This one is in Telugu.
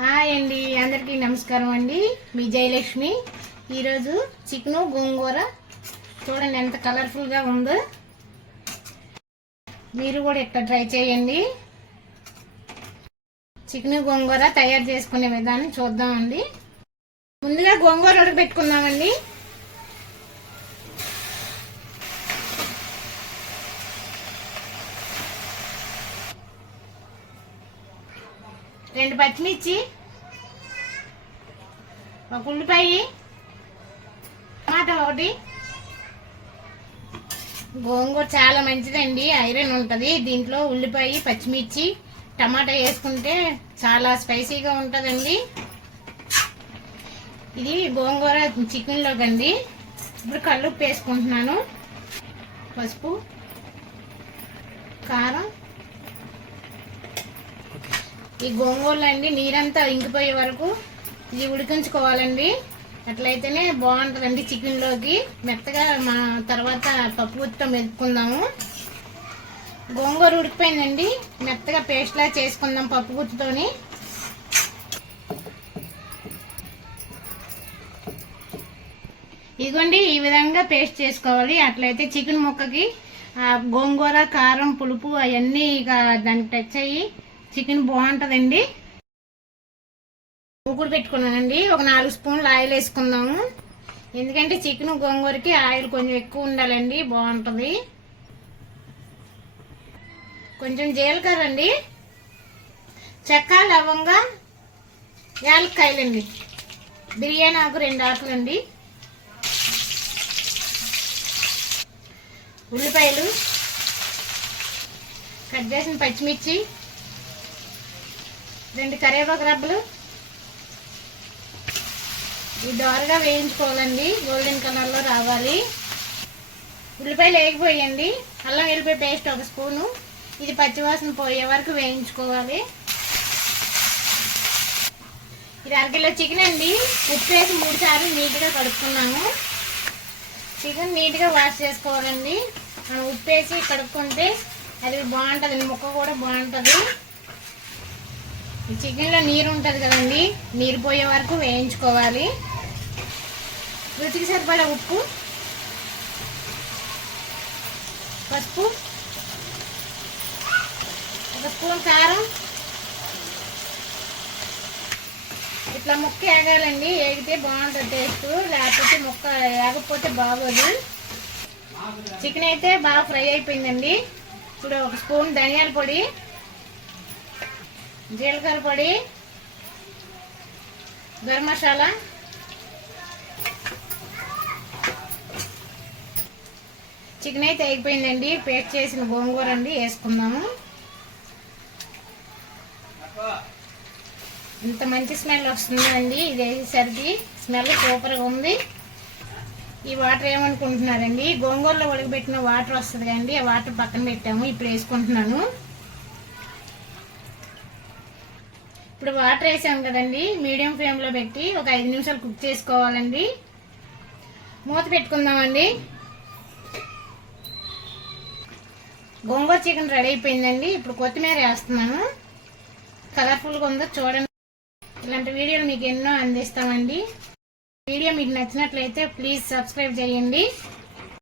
హాయ్ అండి అందరికీ నమస్కారం అండి. మీ జయలక్ష్మి. ఈరోజు చికెను గోంగూర చూడండి ఎంత కలర్ఫుల్గా ఉందో. మీరు కూడా ఇక్కడ ట్రై చేయండి. చికెను గోంగూర తయారు చేసుకునే విధానం చూద్దామండి. ముందుగా గోంగూర ఉడకబెట్టుకుందామండి. రెండు పచ్చిమిర్చి ఒక ఉల్లిపాయ టమాటా ఒకటి. గోంగూర చాలా మంచిదండి ఐరన్ ఉంటుంది. దీంట్లో ఉల్లిపాయ పచ్చిమిర్చి టమాటా వేసుకుంటే చాలా స్పైసీగా ఉంటుందండి. ఇది గోంగూర చికెన్లోకి అండి. ఇప్పుడు కల్లుప్పు వేసుకుంటున్నాను. పసుపు కారం ఈ గోంగూరలు అండి నీరంతా ఇంకిపోయే వరకు ఇది ఉడికించుకోవాలండి. అట్లయితేనే బాగుంటుందండి చికెన్లోకి. మెత్తగా మా తర్వాత పప్పు గుత్తం మెతుకుందాము గోంగూర ఉడికిపోయిందండి. మెత్తగా పేస్ట్లా చేసుకుందాం పప్పు గుత్తుతోని ఇదిగోండి ఈ విధంగా పేస్ట్ చేసుకోవాలి. అట్లయితే చికెన్ ముక్కకి గోంగూర కారం పులుపు అవన్నీ ఇక దానికి టచ్ అయ్యి చికెన్ బాగుంటుందండి. మూకుడు పెట్టుకున్నానండి. ఒక నాలుగు స్పూన్లు ఆయిల్ వేసుకుందాము. ఎందుకంటే చికెన్ గోంగూరకి ఆయిల్ కొంచెం ఎక్కువ ఉండాలండి బాగుంటుంది. కొంచెం జీలకర్ర అండి చెక్క లవంగా యాలక్కాయలండి. బిర్యానీ ఆకు రెండు ఆకులండి. ఉల్లిపాయలు. కట్ చేసిన పచ్చిమిర్చి. రెండు కరివేపాకు రబ్బలు. ఈ దోరగా వేయించుకోవాలండి. గోల్డెన్ కలర్లో రావాలి. ఉల్లిపాయలు వేగిపోయండి అల్లం వెల్లిపాయ పేస్ట్ ఒక స్పూను. ఇది పచ్చివాసన పోయే వరకు వేయించుకోవాలి. ఇది అరకిలో చికెన్ అండి. ఉప్పు వేసి మూడు సార్లు నీట్గా కడుక్కున్నాము చికెన్ నీట్గా వాష్ చేసుకోవాలండి. మనం ఉప్పు వేసి కడుక్కుంటే అది బాగుంటుంది ముక్క కూడా బాగుంటుంది. ఈ చికెన్లో నీరు ఉంటుంది కదండి నీరు పోయే వరకు వేయించుకోవాలి. రుచికి సరిపడే ఉప్పు పసుపు ఒక స్పూన్ కారం. ఇట్లా ముక్క ఏగాలండి ఏగితే బాగుంటుంది టేస్ట్ లేకపోతే ముక్క ఏగకపోతే బాగోదు. చికెన్ అయితే బాగా ఫ్రై అయిపోయిందండి. ఇప్పుడు ఒక స్పూన్ ధనియాల పొడి జీలకర్ర పొడి గరం మసాలా చికెన్ అయితే అయిపోయిందండి. పేస్ట్ చేసిన గోంగూర అండి వేసుకుందాము. ఇంత మంచి స్మెల్ వస్తుందండి. ఇది వేసేసరికి స్మెల్ సూపర్గా ఉంది. ఈ వాటర్ ఏమనుకుంటున్నారండి? గోంగూరలో ఉడకబెట్టిన వాటర్ వస్తుంది కదండి ఆ వాటర్ పక్కన పెట్టాము ఇప్పుడు వేసుకుంటున్నాను. ఇప్పుడు వాటర్ వేసాం కదండి మీడియం ఫ్లేమ్లో పెట్టి ఒక ఐదు నిమిషాలు కుక్ చేసుకోవాలండి. మూత పెట్టుకుందామండి. గోంగూర చికెన్ రెడీ అయిపోయిందండి. ఇప్పుడు కొత్తిమీర వేస్తున్నాను. కలర్ఫుల్గా ఉందో చూడండి. ఇలాంటి వీడియోలు మీకు ఎన్నో అందిస్తామండి. వీడియో మీకు నచ్చినట్లయితే ప్లీజ్ సబ్స్క్రైబ్ చేయండి.